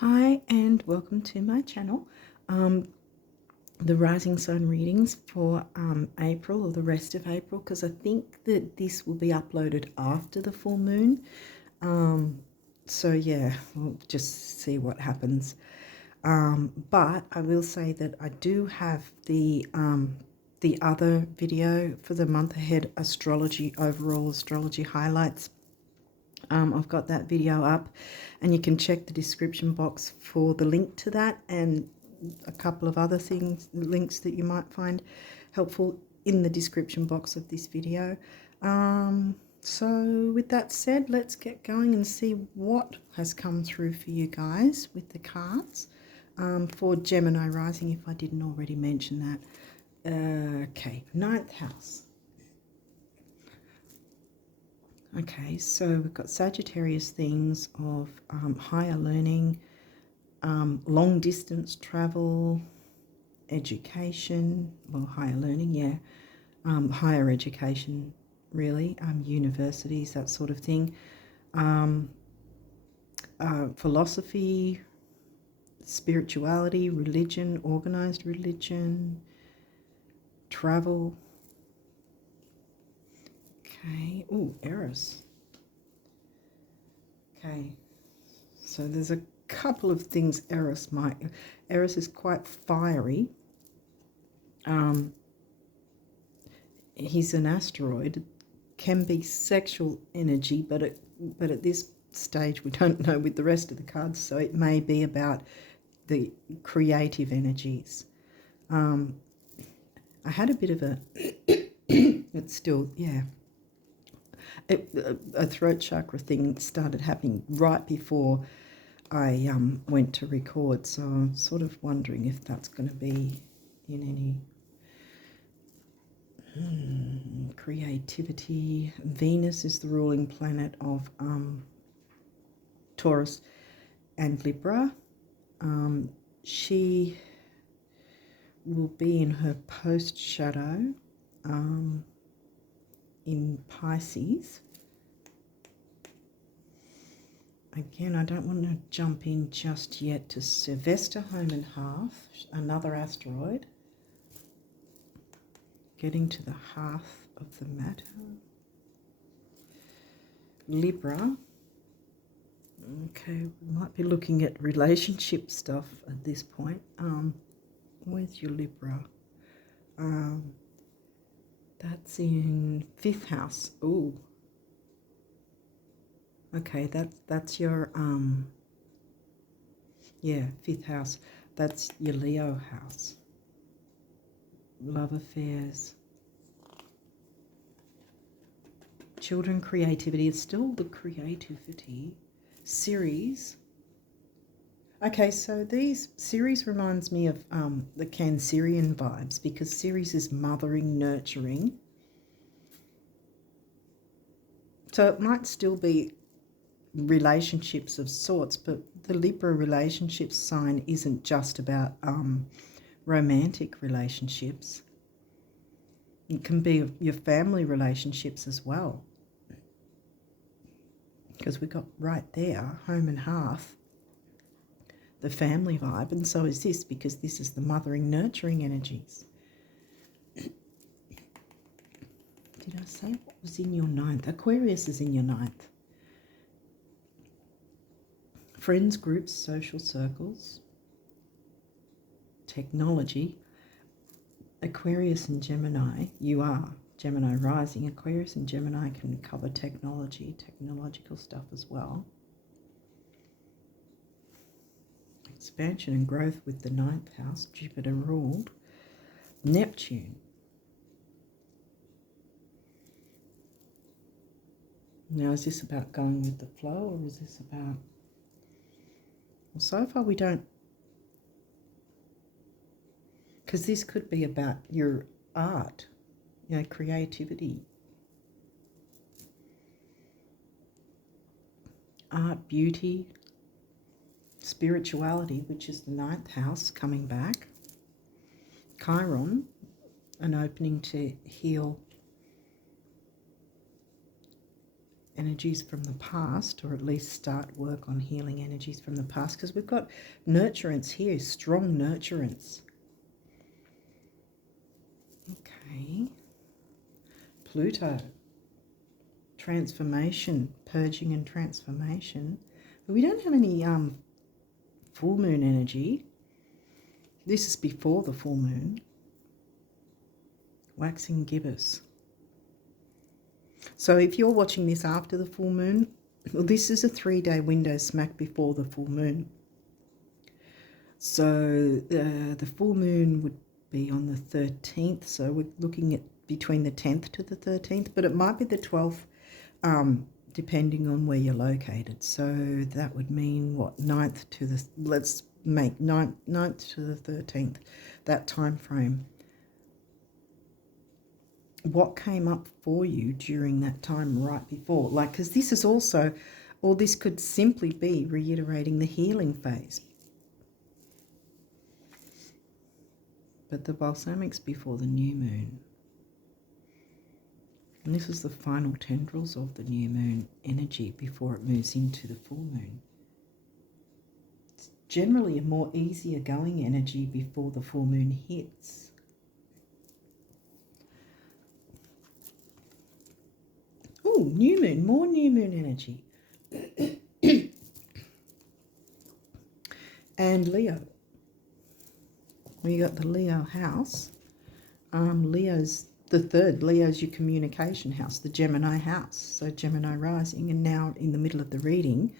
Hi and welcome to my channel. The rising sign readings for April, or the rest of April, because I think that this will be uploaded after the full moon. So yeah, we'll just see what happens. But I will say that I do have the other video for the month ahead, astrology, overall astrology highlights. I've got that video up, and you can check the description box for the link to that and a couple of other links that you might find helpful in the description box of this video. So with that said, let's get going and see what has come through for you guys with the cards for Gemini rising, if I didn't already mention that. Okay, 9th house. Okay, so we've got Sagittarius things of higher learning, long distance travel, education, well, higher learning, yeah, higher education, really, universities, that sort of thing, philosophy, spirituality, religion, organized religion, travel. Okay, ooh, Eros. Okay, so there's a couple of things Eros might. Eros is quite fiery. He's an asteroid, can be sexual energy, but at this stage we don't know with the rest of the cards, so it may be about the creative energies. I had a bit of a it's still, yeah, a throat chakra thing started happening right before I went to record, so I'm sort of wondering if that's going to be in any creativity. Venus is the ruling planet of Taurus and Libra. She will be in her post shadow in Pisces. Again, I don't want to jump in just yet to Sylvester Home and Hearth, another asteroid. Getting to the hearth of the matter. Libra. Okay, we might be looking at relationship stuff at this point. Where's your Libra? That's in 5th house. Ooh. Okay, that's your yeah, 5th house. That's your Leo house. Love affairs. Children, creativity. It's still the creativity. Series. Okay, so these series reminds me of the Cancerian vibes, because series is mothering, nurturing. So it might still be relationships of sorts, but the Libra relationship sign isn't just about romantic relationships. It can be your family relationships as well, because we got right there, home and hearth, the family vibe, and so is this, because this is the mothering, nurturing energies. Did I say what was in your 9th? Aquarius is in your 9th. Friends, groups, social circles, technology. Aquarius and Gemini, you are Gemini rising. Aquarius and Gemini can cover technology, technological stuff as well. Expansion and growth with the 9th house, Jupiter ruled. Neptune. Now, is this about going with the flow, or is this about... Well, so far we don't... Because this could be about your art, you know, creativity. Art, beauty, spirituality, which is the 9th house coming back. Chiron, an opening to heal energies from the past, or at least start work on healing energies from the past, because we've got nurturance here, strong nurturance. Okay. Pluto. Transformation, purging and transformation. But we don't have any full moon energy. This is before the full moon. Waxing gibbous. So if you're watching this after the full moon, well, this is a 3-day window smack before the full moon. So the full moon would be on the 13th. So we're looking at between the 10th to the 13th, but it might be the 12th, depending on where you're located. So that would mean what, 9th to the, let's make 9th to the 13th, that time frame. What came up for you during that time right before? Like, because this is also, or this could simply be reiterating the healing phase. But the balsamic's before the new moon. And this is the final tendrils of the new moon energy before it moves into the full moon. It's generally a more easier going energy before the full moon hits. Oh, new moon, more new moon energy. And Leo. We got the Leo house. Leo's the third. Leo's your communication house, the Gemini house. So Gemini rising. And now in the middle of the reading,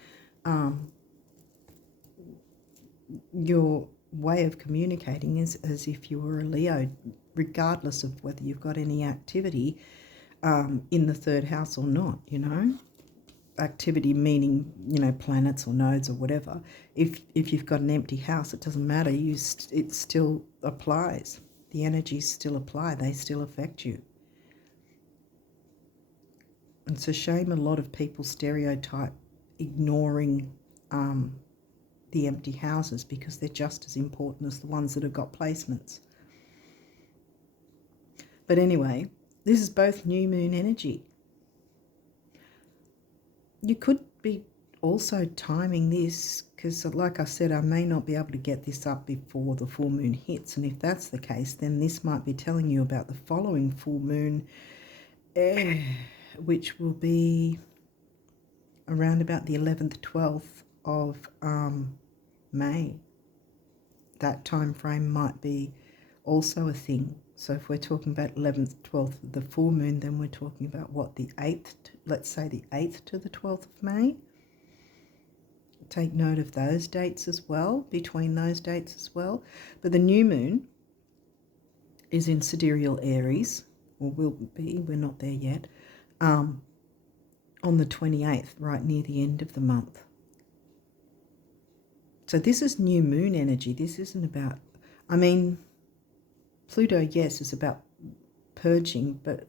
your way of communicating is as if you were a Leo, regardless of whether you've got any activity in the third house or not, you know. Activity meaning, you know, planets or nodes or whatever. If you've got an empty house, it doesn't matter. It still applies. The energies still apply. They still affect you. It's a shame a lot of people stereotype ignoring the empty houses, because they're just as important as the ones that have got placements. But anyway, this is both new moon energy. You could be also timing this, because like I said, I may not be able to get this up before the full moon hits. And if that's the case, then this might be telling you about the following full moon, which will be around about the 11th, 12th of May. That time frame might be also a thing. So if we're talking about 11th, 12th, the full moon, then we're talking about what, the 8th, let's say the 8th to the 12th of May. Take note of those dates as well, between those dates as well. But the new moon is in sidereal Aries, or will be, we're not there yet, on the 28th, right near the end of the month. So this is new moon energy. This isn't about, I mean, Pluto, yes, is about purging, but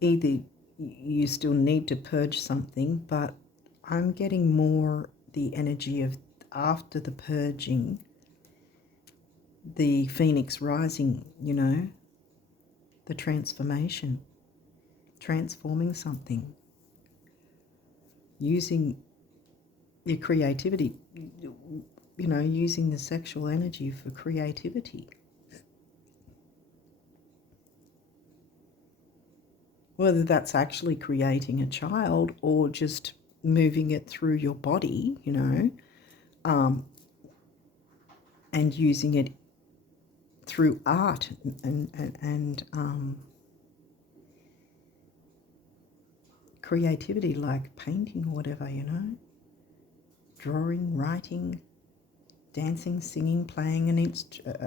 either you still need to purge something, but I'm getting more the energy of after the purging, the phoenix rising, you know, the transformation, transforming something, using your creativity, you know, using the sexual energy for creativity. Whether that's actually creating a child or just moving it through your body, you know, and using it through art and creativity, like painting or whatever, you know, drawing, writing, dancing, singing, playing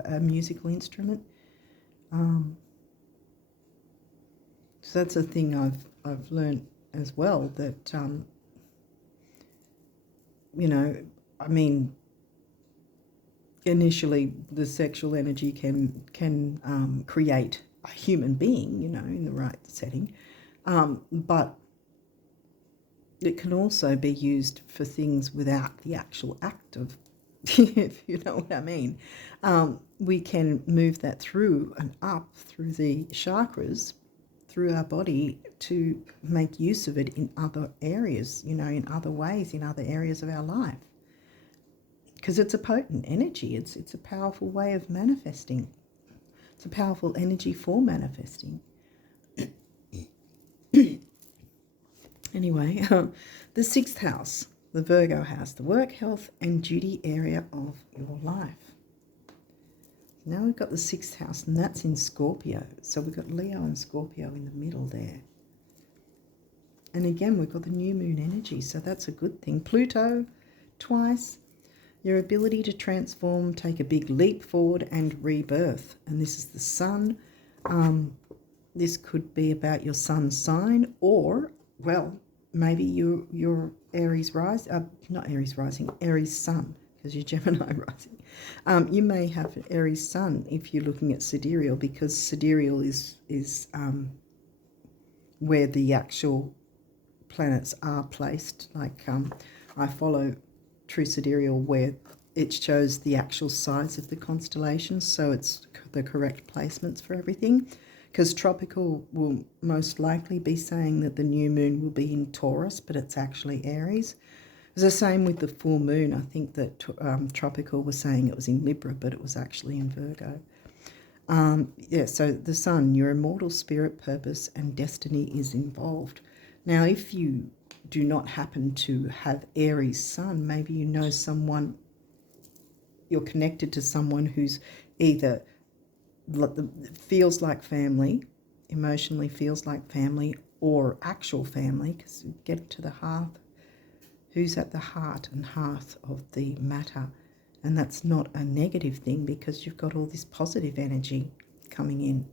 a musical instrument. So that's a thing I've learned as well, that you know, I mean, initially the sexual energy can create a human being, you know, in the right setting, but it can also be used for things without the actual act of, if you know what I mean. We can move that through and up through the chakras, through our body to make use of it in other areas, you know, in other ways, in other areas of our life. Because it's a potent energy. It's a powerful way of manifesting. It's a powerful energy for manifesting. Anyway, the 6th house, the Virgo house, the work, health and duty area of your life. Now we've got the 6th house, and that's in Scorpio. So we've got Leo and Scorpio in the middle there. And again, we've got the new moon energy, so that's a good thing. Pluto, twice. Your ability to transform, take a big leap forward and rebirth. And this is the sun. This could be about your sun's sign, or, well, maybe your Aries rising, not Aries rising, Aries sun, because you're Gemini rising. You may have Aries sun if you're looking at sidereal, because sidereal is where the actual planets are placed. Like I follow True Sidereal, where it shows the actual size of the constellations, so it's the correct placements for everything. Because tropical will most likely be saying that the new moon will be in Taurus, but it's actually Aries. It's the same with the full moon. I think that tropical was saying it was in Libra, but it was actually in Virgo. Yeah, so the sun, your immortal spirit, purpose and destiny is involved. Now, if you do not happen to have Aries sun, maybe you know someone, you're connected to someone who's either feels like family, emotionally feels like family, or actual family, because you get to the heart, who's at the heart and hearth of the matter. And that's not a negative thing, because you've got all this positive energy coming in.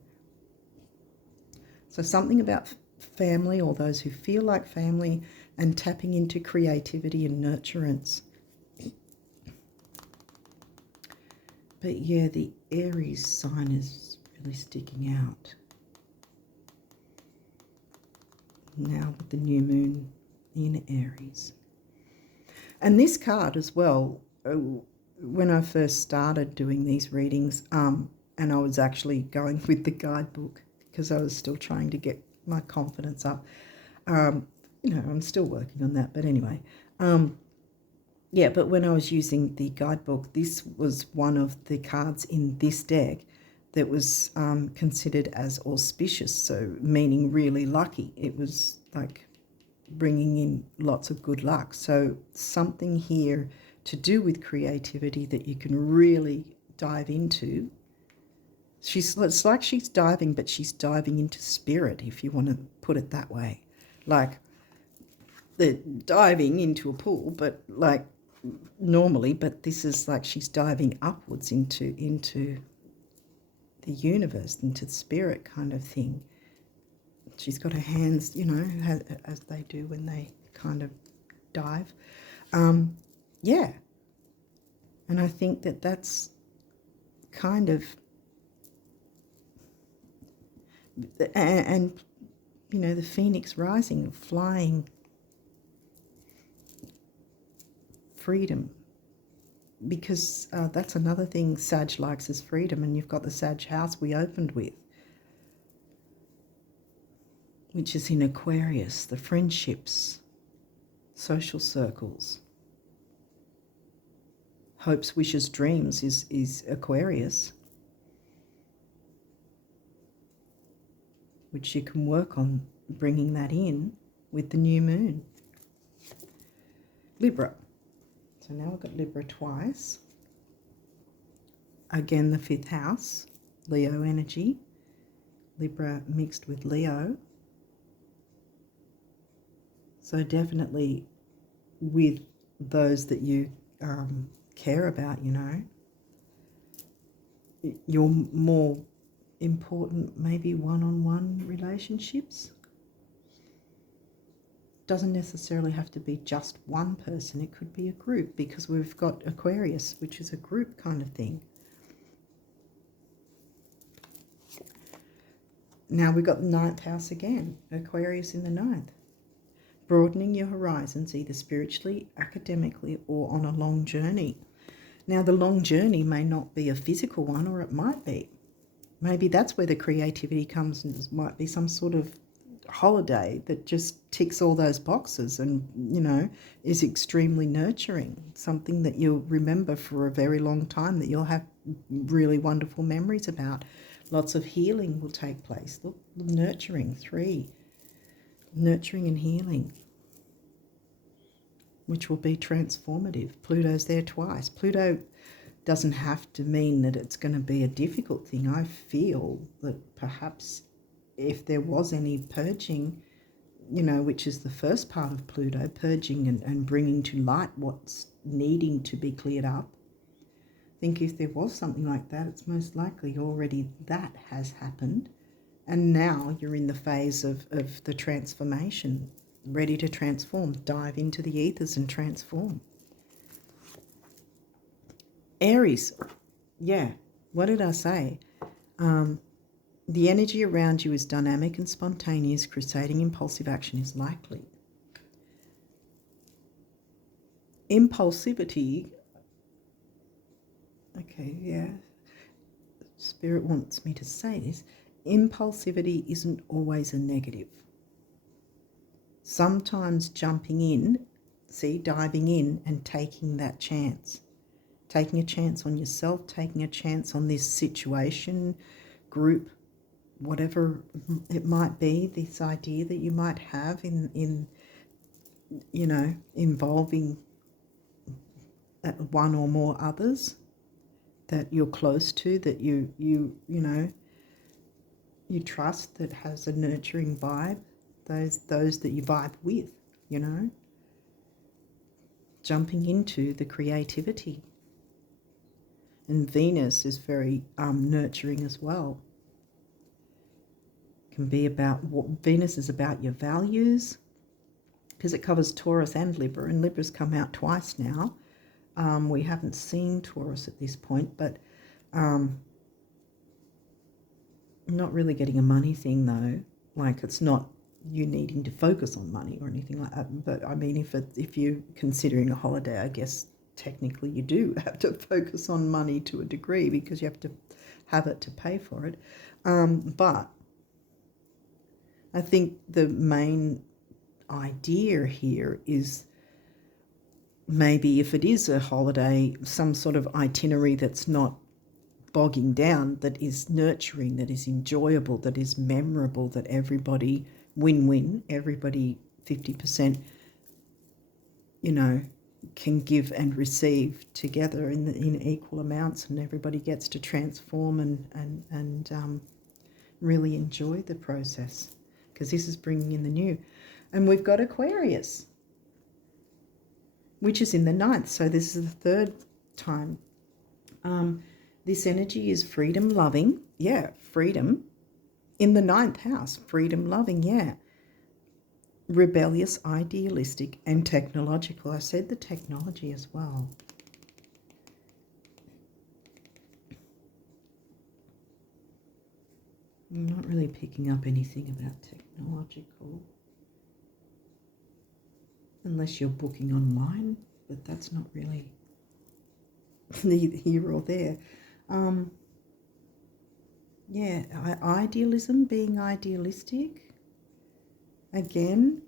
So something about family, or those who feel like family, and tapping into creativity and nurturance. But yeah, the Aries sign is really sticking out. Now with the new moon in Aries. And this card as well, when I first started doing these readings, and I was actually going with the guidebook because I was still trying to get my confidence up. You know, I'm still working on that, but anyway. Yeah, but when I was using the guidebook, this was one of the cards in this deck that was considered as auspicious, so meaning really lucky. It was like bringing in lots of good luck. So something here to do with creativity that you can really dive into. It's like she's diving, but she's diving into spirit, if you want to put it that way. Like the diving into a pool, but like normally, but this is like she's diving upwards into the universe, into the spirit kind of thing. She's got her hands, you know, as they do when they kind of dive. Yeah. And I think that that's kind of, and you know, the phoenix rising, flying, freedom, because that's another thing Sag likes, is freedom. And you've got the Sag house we opened with, which is in Aquarius, the friendships, social circles, hopes, wishes, dreams is Aquarius, which you can work on bringing that in with the new moon. Libra. So now we've got Libra twice. Again, the 5th house, Leo energy. Libra mixed with Leo. So definitely with those that you care about, you know. Your more important, maybe one-on-one relationships. Doesn't necessarily have to be just one person. It could be a group, because we've got Aquarius, which is a group kind of thing. Now we've got the 9th house again, Aquarius in the 9th. Broadening your horizons, either spiritually, academically, or on a long journey. Now the long journey may not be a physical one, or it might be. Maybe that's where the creativity comes, and it might be some sort of holiday that just ticks all those boxes and, you know, is extremely nurturing, something that you'll remember for a very long time, that you'll have really wonderful memories about. Lots of healing will take place. Look, nurturing, 3. Nurturing and healing, which will be transformative. Pluto's there twice. Pluto doesn't have to mean that it's going to be a difficult thing. I feel that perhaps if there was any purging, you know, which is the first part of Pluto, purging and bringing to light what's needing to be cleared up, I think if there was something like that, it's most likely already that has happened. And now you're in the phase of the transformation, ready to transform, dive into the ethers and transform. Aries, yeah, what did I say? The energy around you is dynamic and spontaneous. Crusading impulsive action is likely. Impulsivity, okay, yeah, Spirit wants me to say this. Impulsivity isn't always a negative. Sometimes jumping in, diving in and taking that chance. Taking a chance on yourself, taking a chance on this situation, group, whatever it might be, this idea that you might have in you know, involving one or more others that you're close to, that you know, you trust, that has a nurturing vibe, those that you vibe with, you know. Jumping into the creativity. And Venus is very nurturing as well. Can be about what Venus is about, your values, because it covers Taurus and Libra, and Libra's come out twice now. We haven't seen Taurus at this point, but not really getting a money thing though. Like, it's not you needing to focus on money or anything like that. But I mean, if you're considering a holiday, I guess technically you do have to focus on money to a degree, because you have to have it to pay for it. But I think the main idea here is maybe if it is a holiday, some sort of itinerary that's not bogging down, that is nurturing, that is enjoyable, that is memorable, that everybody win-win, everybody 50%, you know, can give and receive together in equal amounts, and everybody gets to transform and really enjoy the process, because this is bringing in the new. And we've got Aquarius, which is in the 9th, so this is the 3rd time. This energy is freedom loving, yeah, freedom in the 9th house, freedom loving, yeah. Rebellious, idealistic, and technological. I said the technology as well. I'm not really picking up anything about technological, unless you're booking online, but that's not really neither here or there. Yeah, idealism, being idealistic. Again,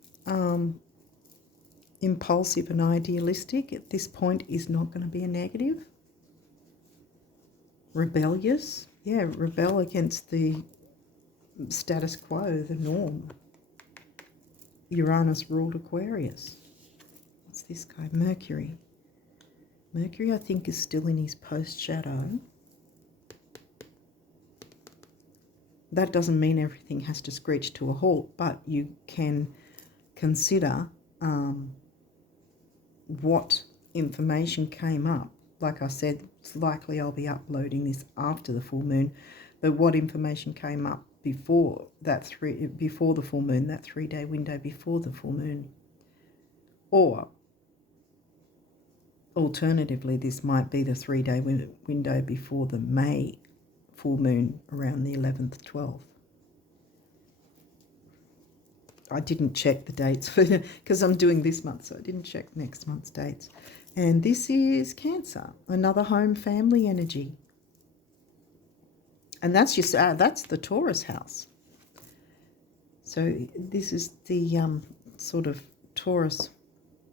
impulsive and idealistic at this point is not going to be a negative. Rebellious, yeah, rebel against the status quo, the norm. Uranus ruled Aquarius. What's this guy? Mercury. Mercury, I think, is still in his post-shadow. That doesn't mean everything has to screech to a halt, but you can consider what information came up. Like I said, it's likely I'll be uploading this after the full moon, but what information came up before before the full moon, that 3-day window before the full moon. Or alternatively, this might be the 3-day window before the May full moon, around the 11th, 12th. I didn't check the dates because I'm doing this month, so I didn't check next month's dates. And this is Cancer, another home family energy. And that's that's the Taurus house. So this is the sort of Taurus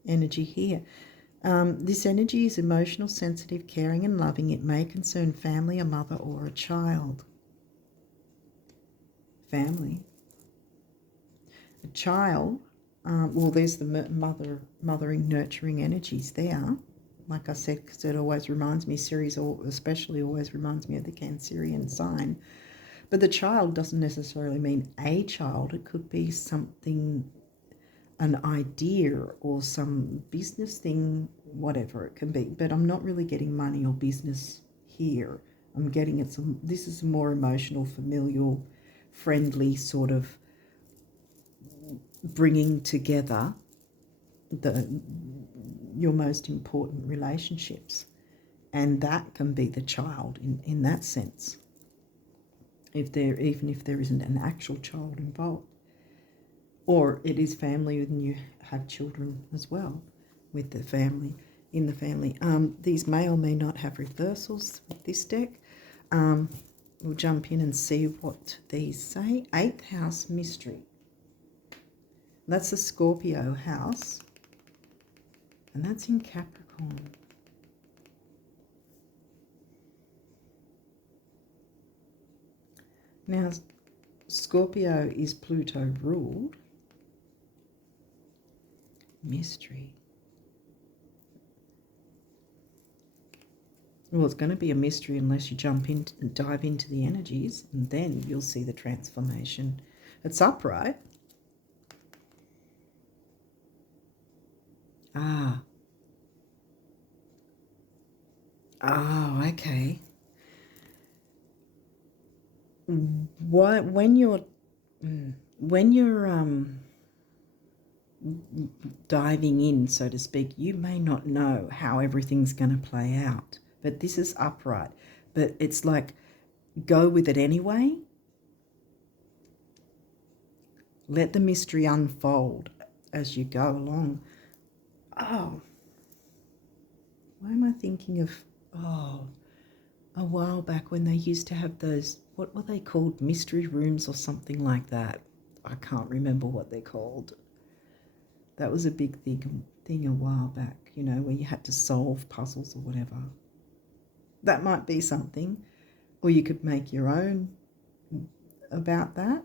energy here. This energy is emotional, sensitive, caring and loving. It may concern family, a mother or a child. Family. A child, well, there's the mothering, nurturing energies there. Like I said, because it always reminds me, Ceres especially always reminds me of the Cancerian sign. But the child doesn't necessarily mean a child. It could be something, an idea or some business thing, whatever it can be. But I'm not really getting money or business here. I'm getting this is a more emotional, familial, friendly sort of bringing together your most important relationships. And that can be the child in that sense. Even if there isn't an actual child involved. Or it is family and you have children as well with the family, in the family. These may or may not have reversals with this deck. We'll jump in and see what these say. 8th house mystery. That's the Scorpio house. And that's in Capricorn. Now, Scorpio is Pluto ruled. Mystery. Well, it's going to be a mystery unless you jump in and dive into the energies, and then you'll see the transformation. It's upright. Ah. Oh, okay. When you're diving in, so to speak, you may not know how everything's going to play out. But this is upright. But it's like, go with it anyway. Let the mystery unfold as you go along. Oh, why am I thinking of, a while back when they used to have those, what were they called? Mystery rooms or something like that. I can't remember what they're called. That was a big thing a while back, you know, where you had to solve puzzles or whatever. That might be something. Or you could make your own about that.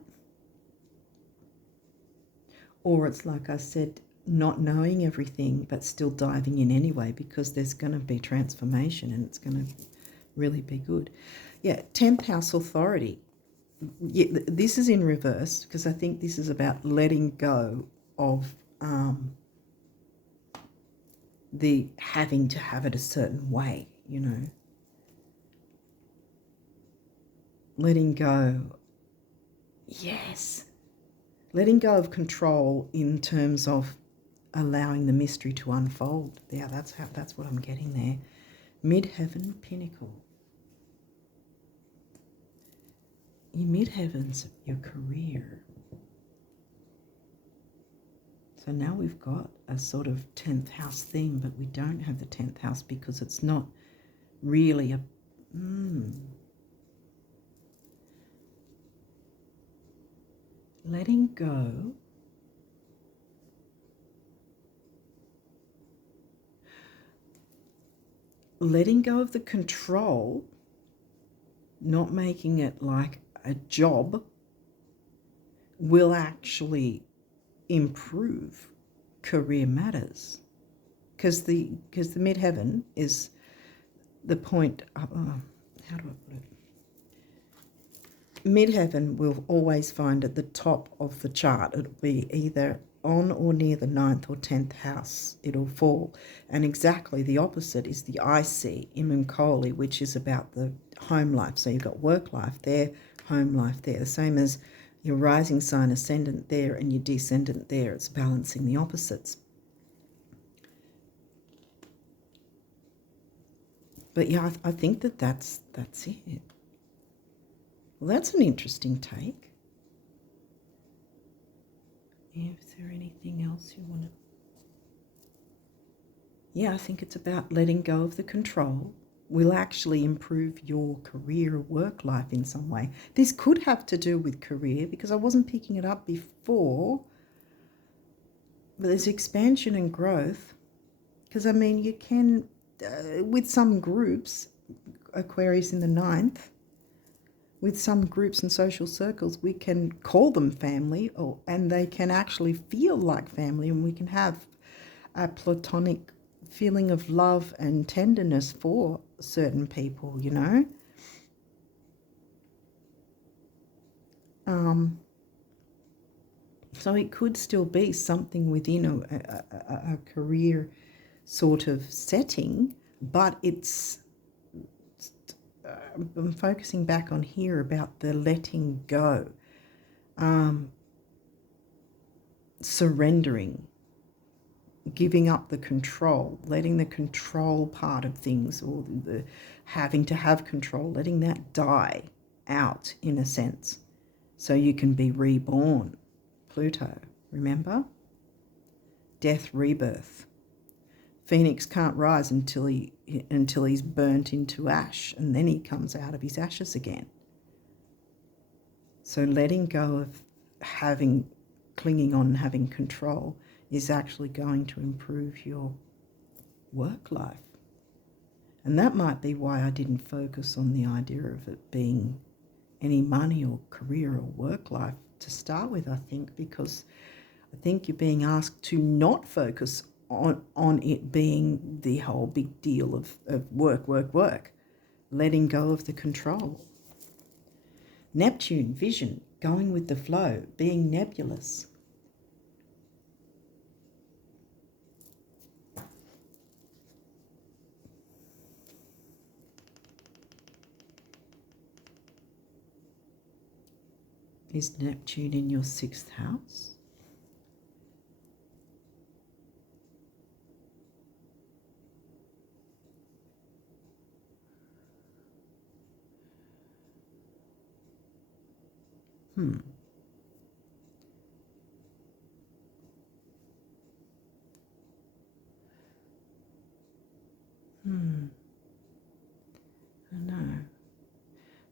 Or it's like I said, not knowing everything but still diving in anyway, because there's going to be transformation and it's going to really be good. Yeah, 10th house authority. Yeah, this is in reverse because I think this is about letting go of the having to have it a certain way, you know. Letting go. Yes. Letting go of control in terms of allowing the mystery to unfold. Yeah, that's what I'm getting there. Midheaven pinnacle. Your midheaven's your career. So now we've got a sort of 10th house theme, but we don't have the 10th house because it's not really a... Letting go. Letting go of the control, not making it like a job, will actually improve career matters. Because the midheaven is the point... how do I put it? Midheaven will always find at the top of the chart. It'll be either on or near the 9th or 10th house. It'll fall. And exactly the opposite is the IC, Imam Kohli, which is about the home life. So you've got work life there, home life there. The same as your rising sign ascendant there and your descendant there. It's balancing the opposites. But yeah, I think that's it. Well, that's an interesting take. Is there anything else you want to... Yeah, I think it's about letting go of the control will actually improve your career or work life in some way. This could have to do with career because I wasn't picking it up before, but there's expansion and growth. Because, I mean, you can, with some groups, Aquarius in the 9th, with some groups and social circles, we can call them family, and they can actually feel like family, and we can have a platonic feeling of love and tenderness for certain people, you know. So it could still be something within a career sort of setting, but it's, I'm focusing back on here about the letting go, surrendering, giving up the control, letting the control part of things, or the having to have control, letting that die out in a sense, so you can be reborn. Pluto, remember? Death, rebirth. Phoenix can't rise until he's burnt into ash, and then he comes out of his ashes again. So letting go of clinging on and having control is actually going to improve your work life. And that might be why I didn't focus on the idea of it being any money or career or work life to start with, I think, because I think you're being asked to not focus on it being the whole big deal of work, letting go of the control. Neptune, vision, going with the flow, being nebulous. Is Neptune in your 6th house? I know.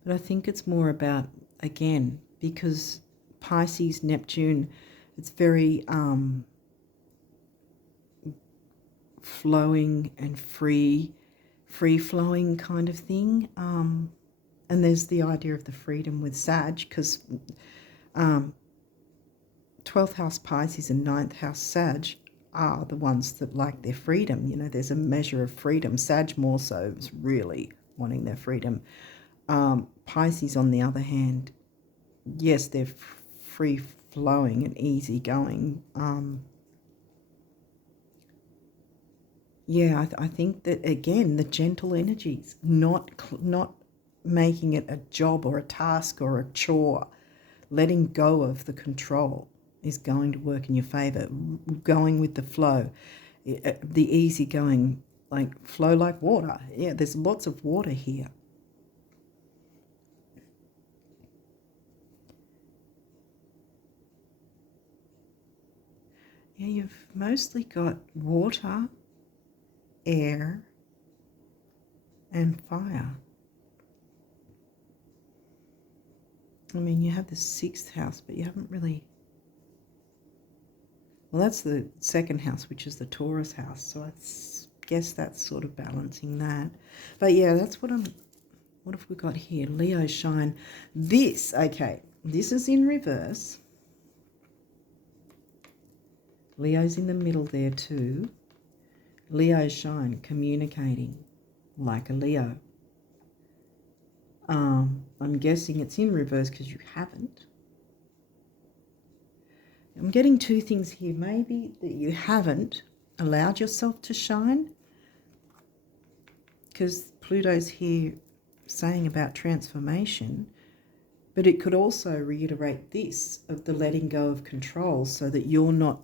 But I think it's more about, again, because Pisces, Neptune, it's very flowing and free-flowing kind of thing. And there's the idea of the freedom with Sag, because 12th house Pisces and 9th house Sag are the ones that like their freedom. You know, there's a measure of freedom. Sag more so is really wanting their freedom. Pisces, on the other hand, yes, they're free-flowing and easygoing. Yeah, I think that, again, the gentle energies, not making it a job or a task or a chore, letting go of the control is going to work in your favor. Going with the flow, the easygoing, like flow like water. Yeah, there's lots of water here. Yeah, you've mostly got water, air, and fire. I mean, you have the 6th house, but you haven't really... Well, that's the 2nd house, which is the Taurus house, so I guess that's sort of balancing that. But yeah, that's what have we got here? Leo shine. This is in reverse. Leo's in the middle there too. Leo shine, communicating like a Leo. I'm guessing it's in reverse because you haven't. I'm getting two things here. Maybe that you haven't allowed yourself to shine, because Pluto's here saying about transformation, but it could also reiterate this of the letting go of control, so that you're not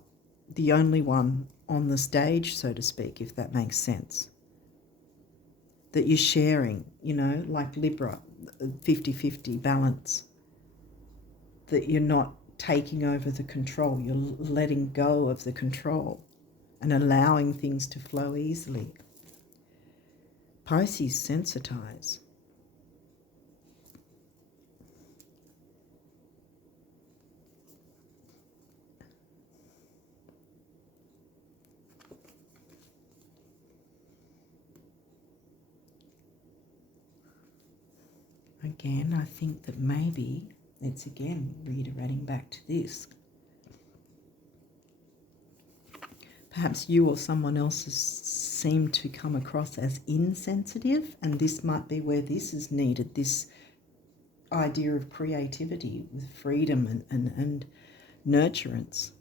the only one on the stage, so to speak, if that makes sense. That you're sharing, you know, like Libra, 50-50 balance. That you're not taking over the control, you're letting go of the control and allowing things to flow easily. Pisces sensitize. Again, I think that maybe it's again reiterating back to this. Perhaps you or someone else seem to come across as insensitive, and this might be where this is needed, this idea of creativity with freedom and nurturance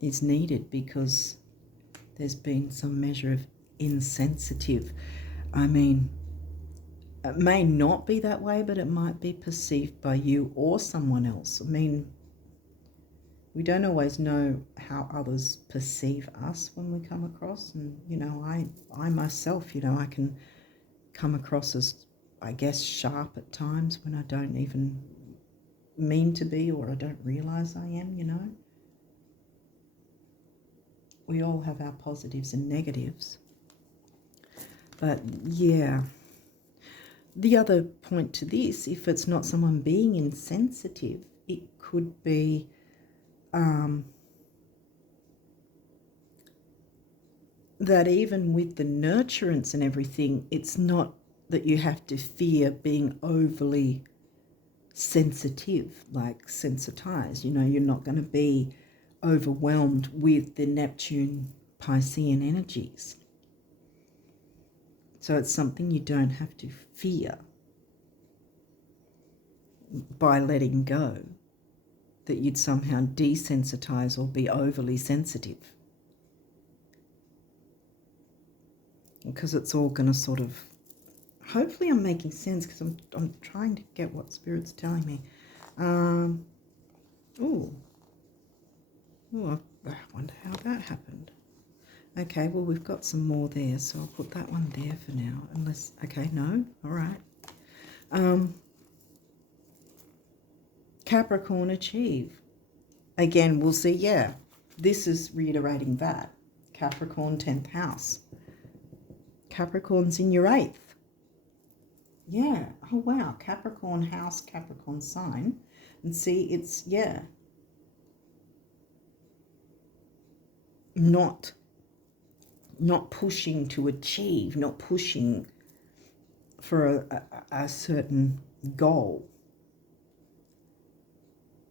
is needed, because there's been some measure of insensitive. I mean, it may not be that way, but it might be perceived by you or someone else. I mean, we don't always know how others perceive us when we come across. And, you know, I myself, you know, I can come across as, I guess, sharp at times when I don't even mean to be, or I don't realize I am, you know. We all have our positives and negatives. But, yeah. The other point to this, if it's not someone being insensitive, it could be that even with the nurturance and everything, it's not that you have to fear being overly sensitive, like sensitized. You know, you're not going to be overwhelmed with the Neptune Piscean energies. So it's something you don't have to fear by letting go, that you'd somehow desensitize or be overly sensitive. Because it's all going to sort of, hopefully I'm making sense, because I'm trying to get what Spirit's telling me. I wonder how that happened. Okay, well, we've got some more there, so I'll put that one there for now. Unless, okay, no, all right. Capricorn achieve. Again, we'll see, yeah, this is reiterating that. Capricorn 10th house. Capricorn's in your 8th. Yeah, oh wow, Capricorn house, Capricorn sign. And see, it's, yeah, not pushing to achieve, not pushing for a certain goal,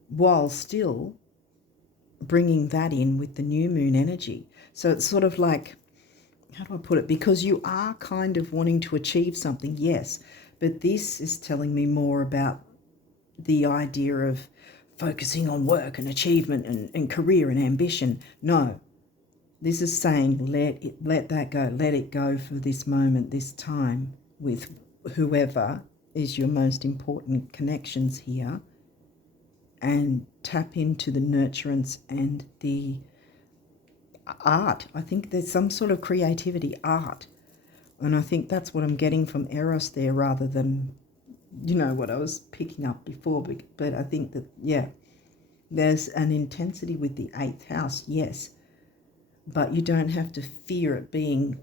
while still bringing that in with the new moon energy. So it's sort of like, how do I put it? Because you are kind of wanting to achieve something, yes, but this is telling me more about the idea of focusing on work and achievement and career and ambition. No, this is saying let that go, let it go for this moment, this time, with whoever is your most important connections here, and tap into the nurturance and the art. I think there's some sort of creativity, art, and I think that's what I'm getting from Eros there, rather than, you know, what I was picking up before. But I think that, yeah, there's an intensity with the 8th house, yes, but you don't have to fear it being,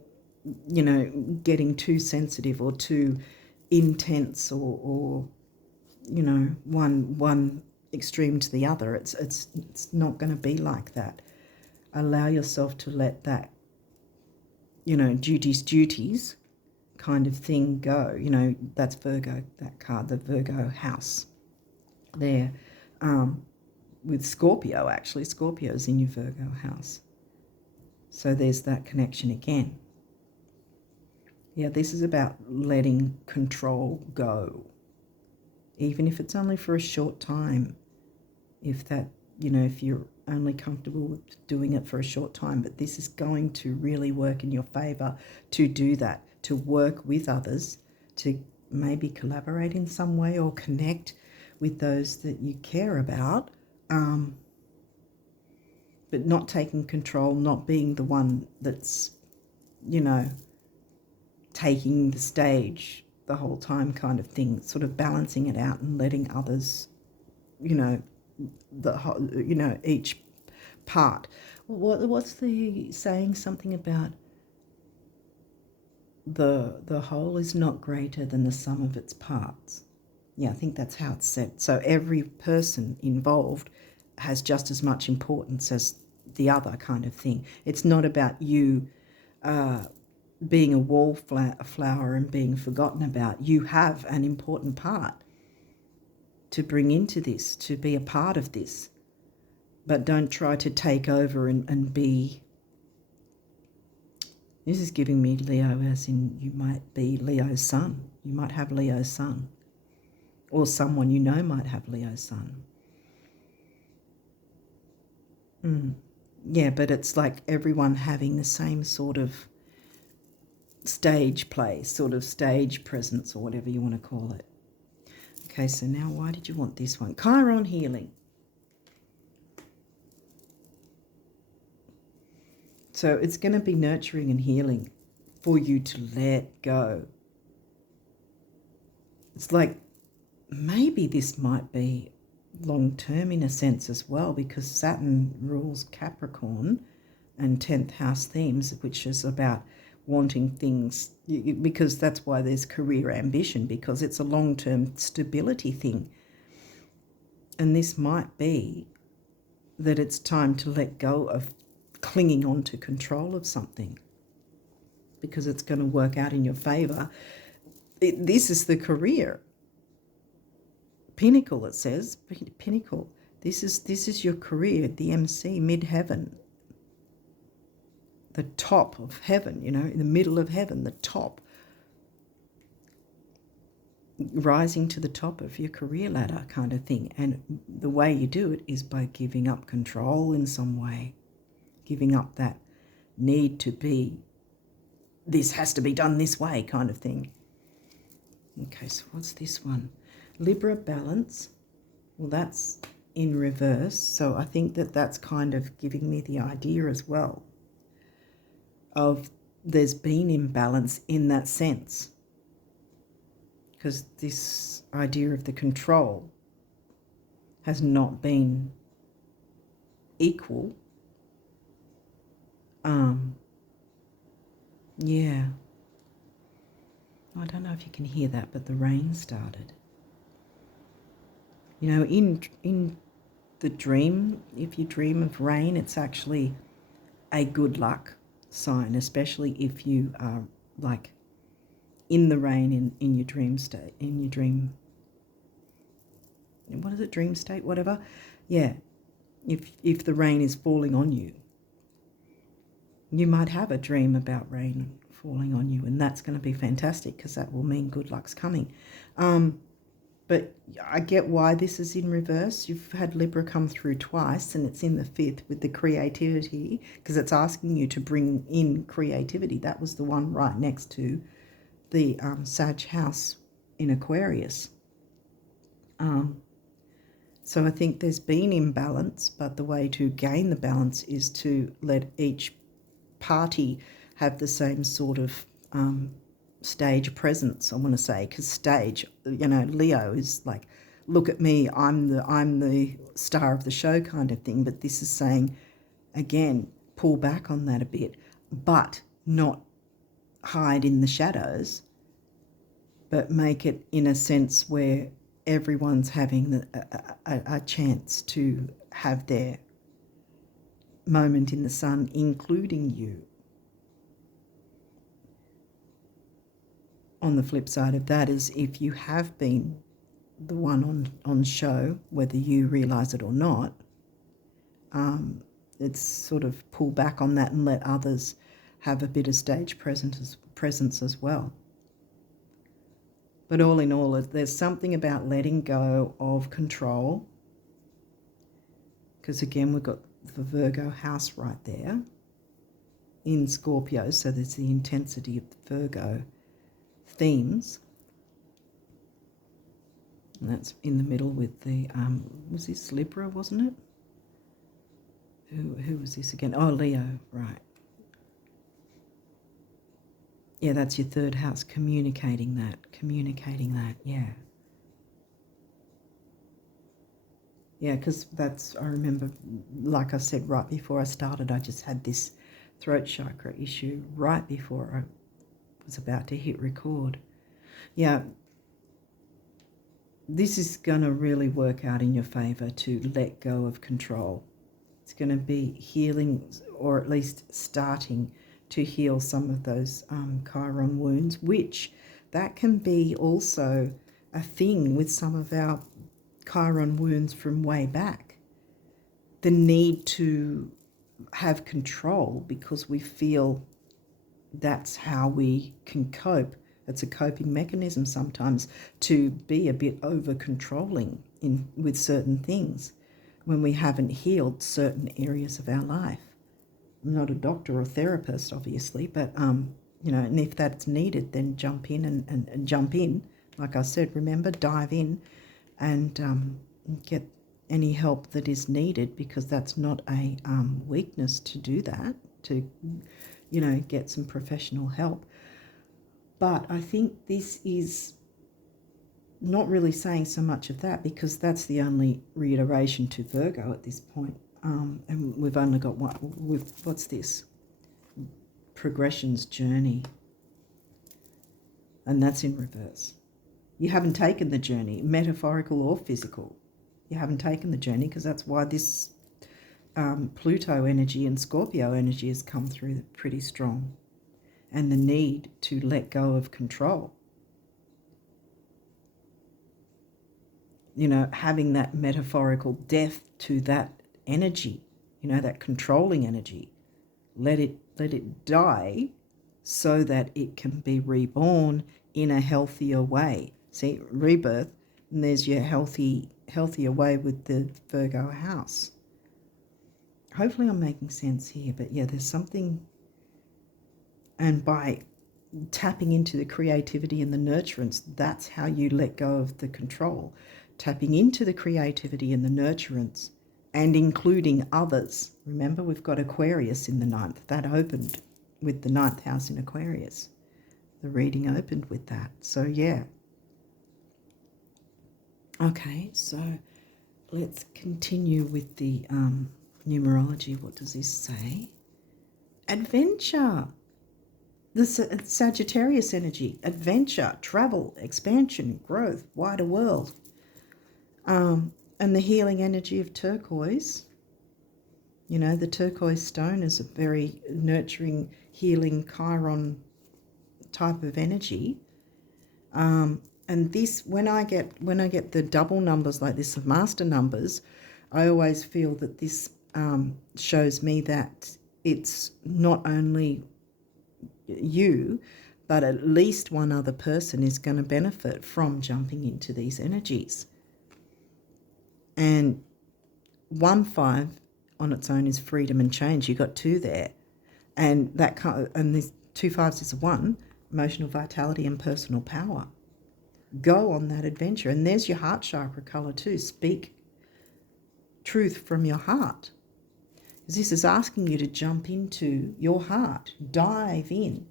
you know, getting too sensitive or too intense, or you know, one extreme to the other. It's not going to be like that. Allow yourself to let that, you know, duties kind of thing go. You know, that's Virgo, that card, the Virgo house there. With Scorpio, actually, Scorpio's in your Virgo house. So there's that connection again. Yeah, this is about letting control go, even if it's only for a short time. If that, you know, if you're only comfortable with doing it for a short time, but this is going to really work in your favor to do that, to work with others, to maybe collaborate in some way or connect with those that you care about, but not taking control, not being the one that's, you know, taking the stage the whole time kind of thing, sort of balancing it out and letting others, you know, each part. What's the saying? Something about the whole is not greater than the sum of its parts. Yeah, I think that's how it's said. So every person involved has just as much importance as the other, kind of thing. It's not about you being a wallflower and being forgotten about. You have an important part to bring into this, to be a part of this. But don't try to take over and be... This is giving me Leo, as in you might be Leo's son. You might have Leo's son. Or someone you know might have Leo's son. Yeah, but it's like everyone having the same sort of stage play, sort of stage presence, or whatever you want to call it. Okay, so now why did you want this one? Chiron healing. So it's going to be nurturing and healing for you to let go. It's like maybe this might be long-term in a sense as well, because Saturn rules Capricorn and 10th house themes, which is about wanting things, because that's why there's career ambition, because it's a long-term stability thing. And this might be that it's time to let go of clinging on to control of something, because it's going to work out in your favor. This is the career pinnacle, it says. Pinnacle. This is your career, the MC, mid-heaven. The top of heaven, in the middle of heaven, the top. Rising to the top of your career ladder, kind of thing. And the way you do it is by giving up control in some way. Giving up that need to be, this has to be done this way, kind of thing. Okay, so what's this one? Libra balance. Well, that's in reverse. So I think that that's kind of giving me the idea as well of there's been imbalance in that sense. Because this idea of the control has not been equal. Yeah. I don't know if you can hear that, but the rain started. In the dream, if you dream of rain, it's actually a good luck sign, especially if you are like in the rain in your dream state, in your dream, what is it, dream state, whatever. Yeah, if the rain is falling on you, you might have a dream about rain falling on you, and that's going to be fantastic, because that will mean good luck's coming. But I get why this is in reverse. You've had Libra come through twice, and it's in the 5th with the creativity, because it's asking you to bring in creativity. That was the one right next to the Sag house in Aquarius. So I think there's been imbalance, but the way to gain the balance is to let each party have the same sort of stage presence, I want to say, because stage, Leo is like, look at me, I'm the star of the show kind of thing. But this is saying, again, pull back on that a bit, but not hide in the shadows, but make it in a sense where everyone's having a chance to have their moment in the sun, including you. On the flip side of that is, if you have been the one on show, whether you realise it or not, it's sort of pull back on that and let others have a bit of stage presence as well. But all in all, there's something about letting go of control, because again, we've got the Virgo house right there in Scorpio, so there's the intensity of the Virgo themes. And that's in the middle with the, was this Libra, wasn't it? Who was this again? Oh, Leo, right. Yeah, that's your 3rd house, communicating that, yeah. Yeah, because that's, I remember, like I said, right before I started, I just had this throat chakra issue right before I was about to hit record. Yeah, this is going to really work out in your favour to let go of control. It's going to be healing, or at least starting to heal some of those Chiron wounds, which that can be also a thing with some of our Chiron wounds from way back. The need to have control because we feel that's how we can cope. It's a coping mechanism sometimes to be a bit over controlling with certain things when we haven't healed certain areas of our life. I'm not a doctor or therapist, obviously, but and if that's needed, then jump in and jump in. Like I said, remember, dive in and get any help that is needed, because that's not a weakness to do that, to get some professional help. But I think this is not really saying so much of that, because that's the only reiteration to Virgo at this point. And we've only got one. What's this? Progression's journey. And that's in reverse. You haven't taken the journey, metaphorical or physical. You haven't taken the journey, because that's why this Pluto energy and Scorpio energy has come through pretty strong. And the need to let go of control. Having that metaphorical death to that energy, that controlling energy. Let it die so that it can be reborn in a healthier way. See, rebirth, and there's your healthier way with the Virgo house. Hopefully I'm making sense here, but yeah, there's something. And by tapping into the creativity and the nurturance, that's how you let go of the control. Tapping into the creativity and the nurturance, and including others. Remember, we've got Aquarius in the 9th. That opened with the 9th house in Aquarius. The reading opened with that. So, yeah. Okay, so let's continue with the numerology. What does this say? Adventure. The Sagittarius energy. Adventure, travel, expansion, growth, wider world. And the healing energy of turquoise. The turquoise stone is a very nurturing, healing Chiron type of energy. And this, when I get the double numbers like this of master numbers, I always feel that this shows me that it's not only you, but at least one other person is going to benefit from jumping into these energies. And 1-5 on its own is freedom and change. You got 2 there, and these 2 5s is a 1, emotional vitality and personal power. Go on that adventure, and there's your heart chakra color too. Speak truth from your heart. This is asking you to jump into your heart. Dive in,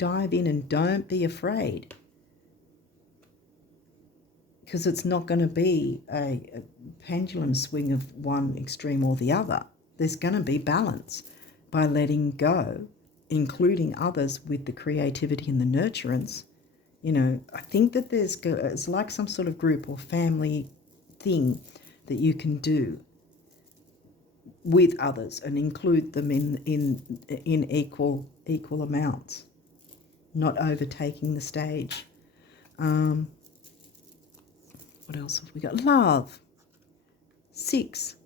and don't be afraid. Because it's not going to be a pendulum swing of one extreme or the other. There's going to be balance by letting go, including others with the creativity and the nurturance. I think that it's like some sort of group or family thing that you can do with others and include them in equal amounts, not overtaking the stage. What else have we got? Love. 6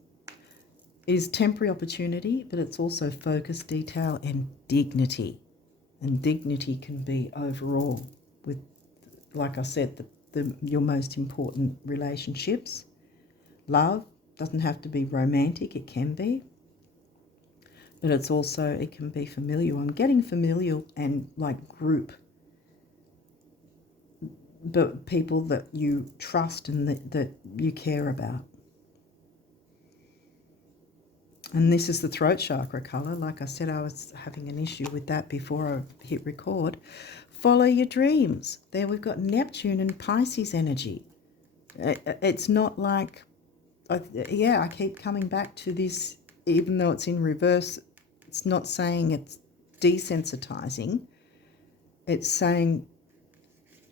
is temporary opportunity, but it's also focus, detail, and dignity. And dignity can be overall with, like I said, your most important relationships. Love doesn't have to be romantic, it can be. But it can be familial. I'm getting familial and like group. But people that you trust and that you care about. And this is the throat chakra color. Like I said, I was having an issue with that before I hit record. Follow your dreams. There we've got Neptune and Pisces energy. It's not like, I keep coming back to this, even though it's in reverse. It's not saying it's desensitizing. it's saying,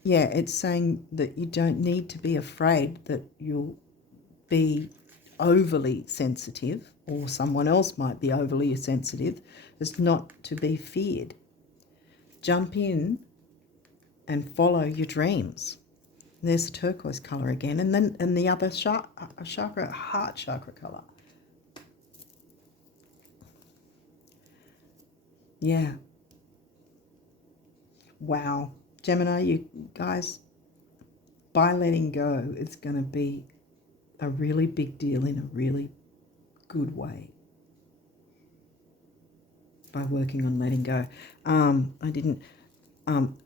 yeah, it's saying that you don't need to be afraid that you'll be overly sensitive, or someone else might be overly sensitive. It's not to be feared. Jump in and follow your dreams. There's the turquoise colour again, and the other chakra, heart chakra colour. Yeah. Wow. Gemini, you guys, by letting go, it's going to be a really big deal in a really good way. By working on letting go.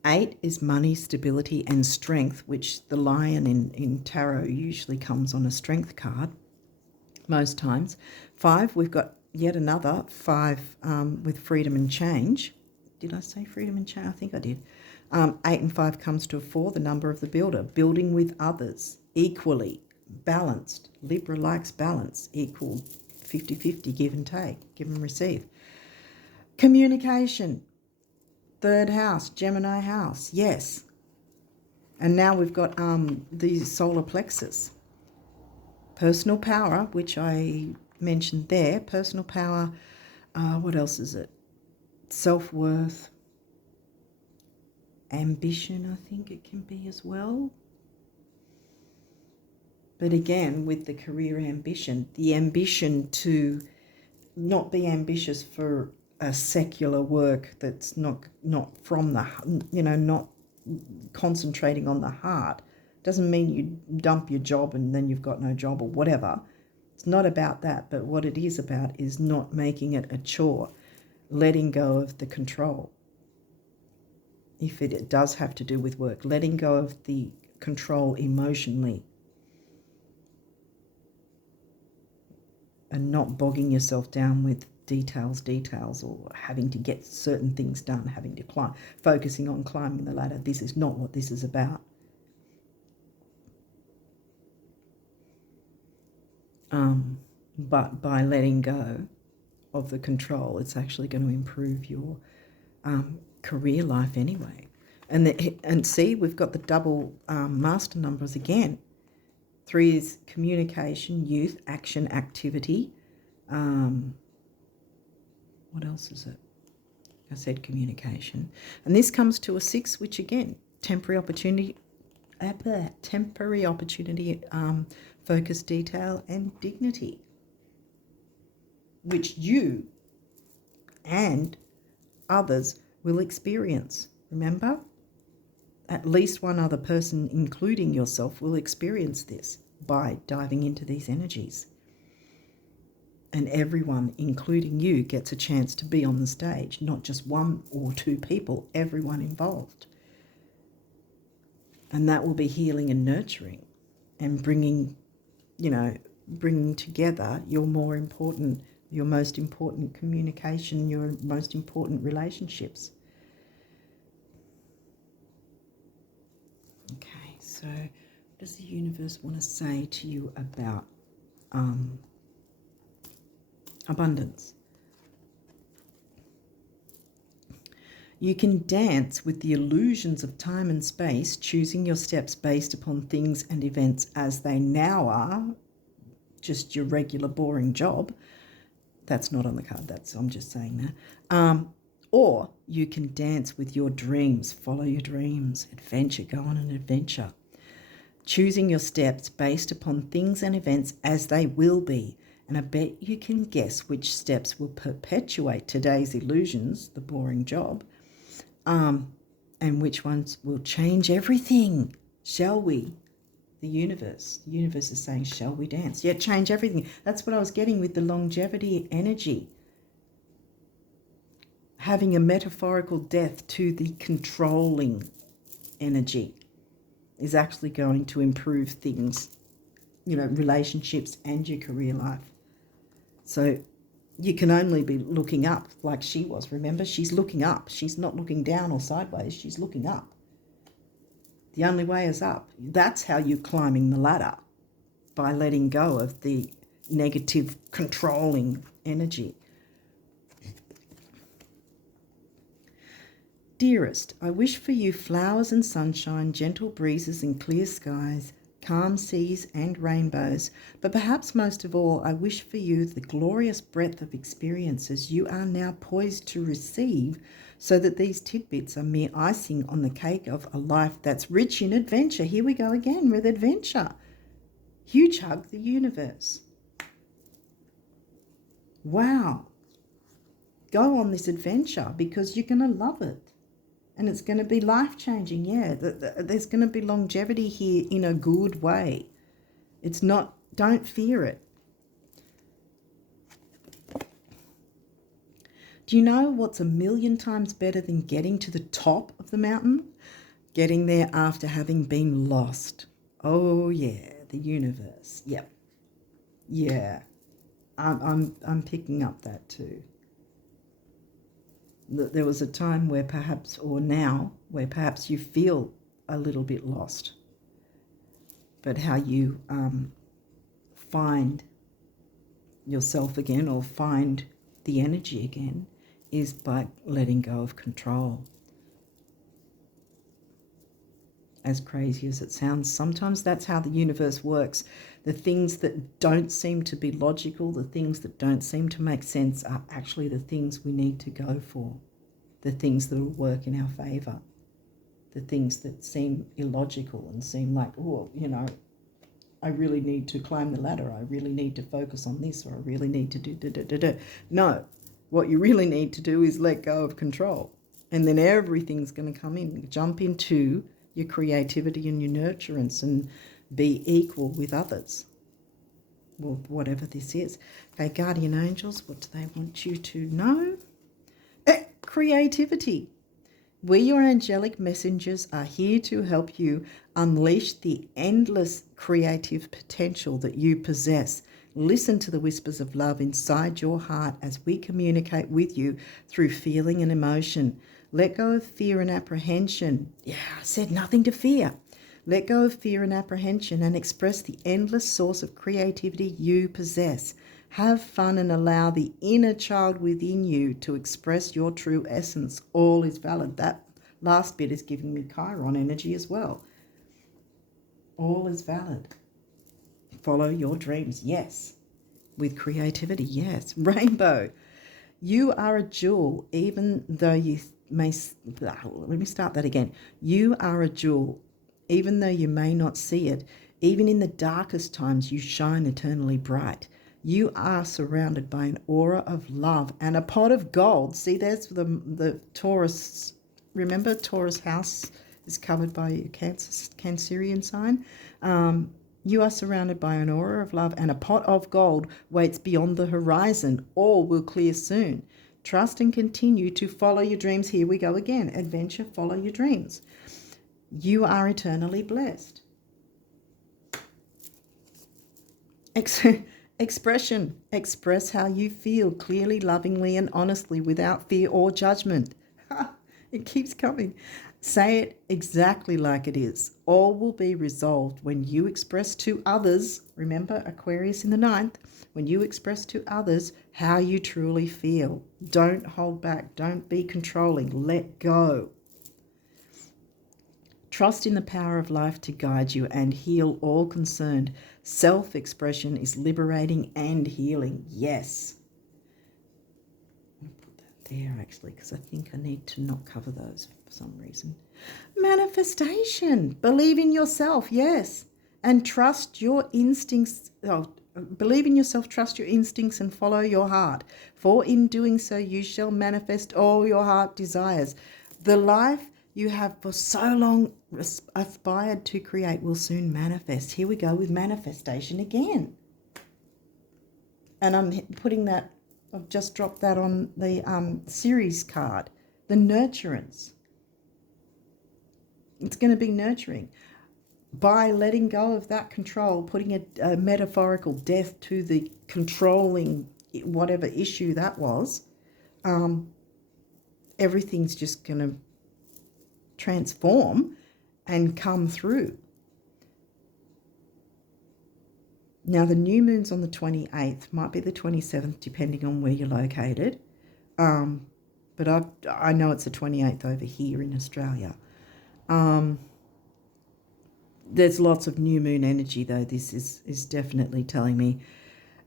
8 is money, stability, and strength, which the lion in tarot usually comes on a strength card most times. 5, we've got yet another 5 with freedom and change. Did I say freedom and change? I think I did. 8 and 5 comes to a 4, the number of the builder. Building with others, equally, balanced. Libra likes balance, equal, 50-50, give and take, give and receive. Communication, 3rd house, Gemini house, yes. And now we've got the solar plexus. Personal power, which I mentioned there. Personal power, what else is it? Self-worth. Ambition, I think it can be as well. But again, with the career ambition, the ambition to not be ambitious for a secular work that's not from the, not concentrating on the heart. Doesn't mean you dump your job and then you've got no job or whatever. It's not about that, but what it is about is not making it a chore, letting go of the control. If it does have to do with work, letting go of the control emotionally and not bogging yourself down with details, or having to get certain things done, having to climb, focusing on climbing the ladder. This is not what this is about. But by letting go of the control, it's actually going to improve your career life anyway. And see, we've got the double master numbers again. 3 is communication, youth, action, activity. What else is it? I said communication. And this comes to a 6, which again, temporary opportunity, focus, detail, and dignity, which you and others will experience. Remember, at least one other person, including yourself, will experience this by diving into these energies. And everyone, including you, gets a chance to be on the stage, not just 1 or 2 people, everyone involved. And that will be healing and nurturing and bringing together your most important communication, your most important relationships. Okay, so what does the universe want to say to you about abundance? You can dance with the illusions of time and space, choosing your steps based upon things and events as they now are, just your regular boring job. That's not on the card, I'm just saying that. Or you can dance with your dreams, follow your dreams, adventure, go on an adventure. Choosing your steps based upon things and events as they will be. And I bet you can guess which steps will perpetuate today's illusions, the boring job, and which ones will change everything. Shall we? The universe is saying, shall we dance? Yeah, change everything. That's what I was getting with the longevity energy. Having a metaphorical death to the controlling energy is actually going to improve things, relationships and your career life. So you can only be looking up like she was. Remember, she's looking up. She's not looking down or sideways. She's looking up. The only way is up. That's how you're climbing the ladder, by letting go of the negative controlling energy. Dearest, I wish for you flowers and sunshine, gentle breezes and clear skies, calm seas and rainbows. But perhaps most of all, I wish for you the glorious breadth of experiences you are now poised to receive, so that these tidbits are mere icing on the cake of a life that's rich in adventure. Here we go again with adventure. Huge hug the universe. Wow. Go on this adventure because you're going to love it. And it's going to be life-changing, yeah. There's going to be longevity here in a good way. It's not, don't fear it. Do you know what's a million times better than getting to the top of the mountain? Getting there after having been lost. Oh, yeah, the universe. Yep. Yeah. I'm picking up that too. There was a time where perhaps, or now, where perhaps you feel a little bit lost. But how you find yourself again or find the energy again is by letting go of control. As crazy as it sounds, sometimes that's how the universe works. The things that don't seem to be logical, the things that don't seem to make sense are actually the things we need to go for. The things that will work in our favour. The things that seem illogical and seem like, oh, you know, I really need to climb the ladder. I really need to focus on this, or I really need to do. No, what you really need to do is let go of control. And then everything's going to come in. Jump into your creativity and your nurturance and be equal with others. Well, whatever this is. Okay, guardian angels, what do they want you to know? Creativity. We, your angelic messengers, are here to help you unleash the endless creative potential that you possess. Listen to the whispers of love inside your heart as we communicate with you through feeling and emotion. Let go of fear and apprehension. Yeah, I said nothing to fear. Let go of fear and apprehension and express the endless source of creativity you possess. Have fun and allow the inner child within you to express your true essence. All is valid. That last bit is giving me Chiron energy as well. All is valid. Follow your dreams, yes. With creativity, yes. Rainbow. You are a jewel, even though you may... Let me start that again. You are a jewel, even though you may not see it. Even in the darkest times, you shine eternally bright. You are surrounded by an aura of love and a pot of gold. See, there's the Taurus. Remember, Taurus house is covered by a Cancerian sign. You are surrounded by an aura of love and a pot of gold waits beyond the horizon. All will clear soon. Trust and continue to follow your dreams. Here we go again. Adventure, follow your dreams. You are eternally blessed. Expression. Express how you feel clearly, lovingly, and honestly without fear or judgment. It keeps coming. Say it exactly like it is. All will be resolved when you express to others, remember Aquarius in the 9th, when you express to others how you truly feel. Don't hold back. Don't be controlling. Let go. Trust in the power of life to guide you and heal all concerned. Self-expression is liberating and healing. Yes. I'll put that there actually because I think I need to not cover those for some reason. Manifestation. Believe in yourself, yes. And trust your instincts. Believe in yourself, trust your instincts and follow your heart. For in doing so, you shall manifest all your heart desires. The life you have for so long aspired to create will soon manifest. Here we go with manifestation again. And I'm putting that, I've just dropped that on the series card. The nurturance. It's going to be nurturing. By letting go of that control, putting a metaphorical death to the controlling whatever issue that was, everything's just going to transform and come through. Now, the new moon's on the 28th, might be the 27th, depending on where you're located. but I know it's the 28th over here in Australia. There's lots of new moon energy, though. This is definitely telling me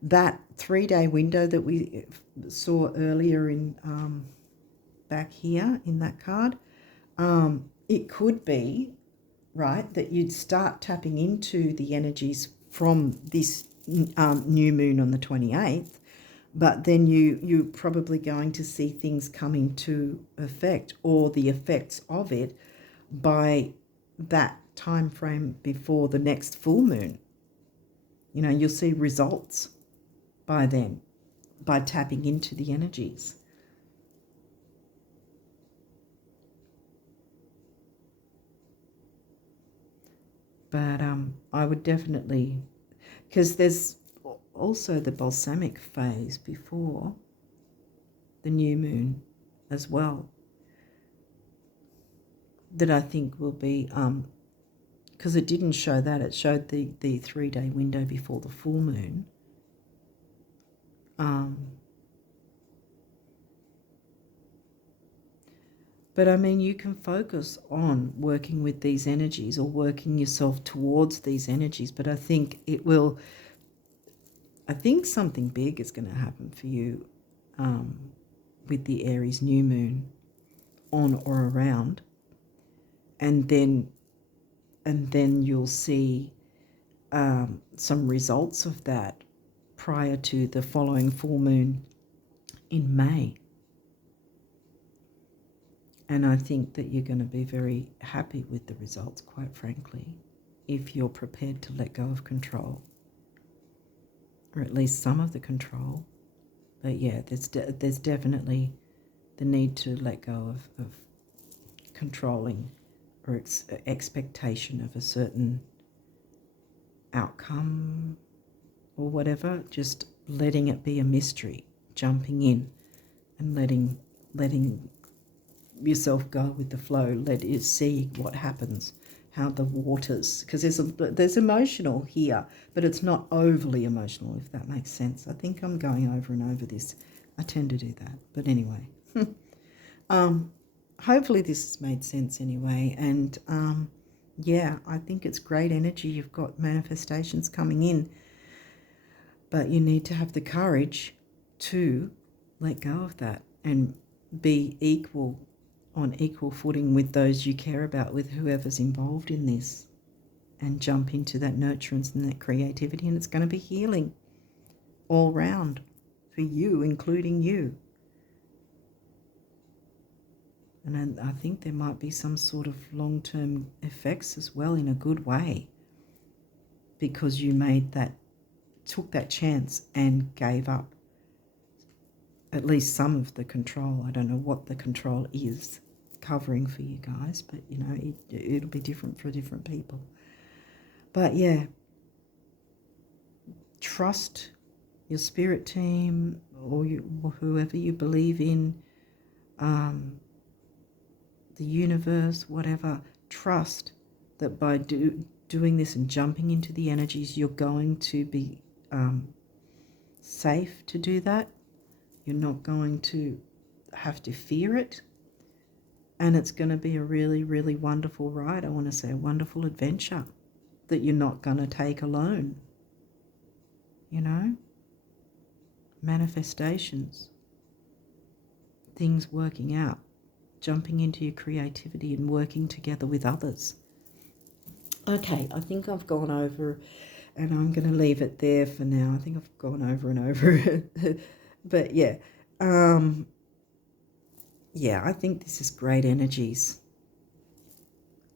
that 3-day window that we saw earlier in back here in that card. It could be, right, that you'd start tapping into the energies from this new moon on the 28th, but then you're probably going to see things come into effect, or the effects of it, by that time frame before the next full moon. You know, you'll see results by then, by tapping into the energies. But I would definitely, because there's also the balsamic phase before the new moon as well, that I think will be, because it didn't show that, it showed the 3-day window before the full moon. But I mean, you can focus on working with these energies or working yourself towards these energies. But I think something big is going to happen for you with the Aries new moon on or around. And then you'll see some results of that prior to the following full moon in May. And I think that you're going to be very happy with the results, quite frankly, if you're prepared to let go of control, or at least some of the control. But yeah, there's definitely the need to let go of controlling or expectation of a certain outcome or whatever. Just letting it be a mystery, jumping in and letting yourself go with the flow. Let it see what happens, how the waters, because there's emotional here, but it's not overly emotional, if that makes sense. I think I'm going over and over this. I tend to do that, but anyway. Hopefully this has made sense anyway. And yeah, I think it's great energy. You've got manifestations coming in, but you need to have the courage to let go of that and be on equal footing with those you care about, with whoever's involved in this, and jump into that nurturance and that creativity. And it's going to be healing all round for you, including you. And I think there might be some sort of long-term effects as well, in a good way, because you took that chance and gave up at least some of the control. I don't know what the control is covering for you guys, but you know, it'll be different for different people. But yeah, trust your spirit team, or whoever you believe in, the universe, whatever. Trust that by doing this and jumping into the energies, you're going to be safe to do that. You're not going to have to fear it. And it's going to be a really, really wonderful ride. I want to say a wonderful adventure that you're not going to take alone. You know? Manifestations. Things working out. Jumping into your creativity and working together with others. Okay, I think I've gone over, and I'm going to leave it there for now. I think I've gone over and over. But yeah. Yeah, I think this is great energies.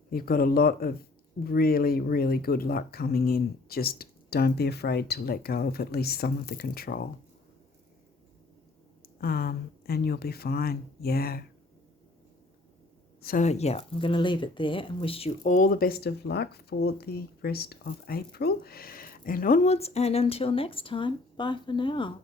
You've got a lot of really, really good luck coming in. Just don't be afraid to let go of at least some of the control. And you'll be fine. Yeah. So yeah, I'm going to leave it there and wish you all the best of luck for the rest of April and onwards. And until next time, bye for now.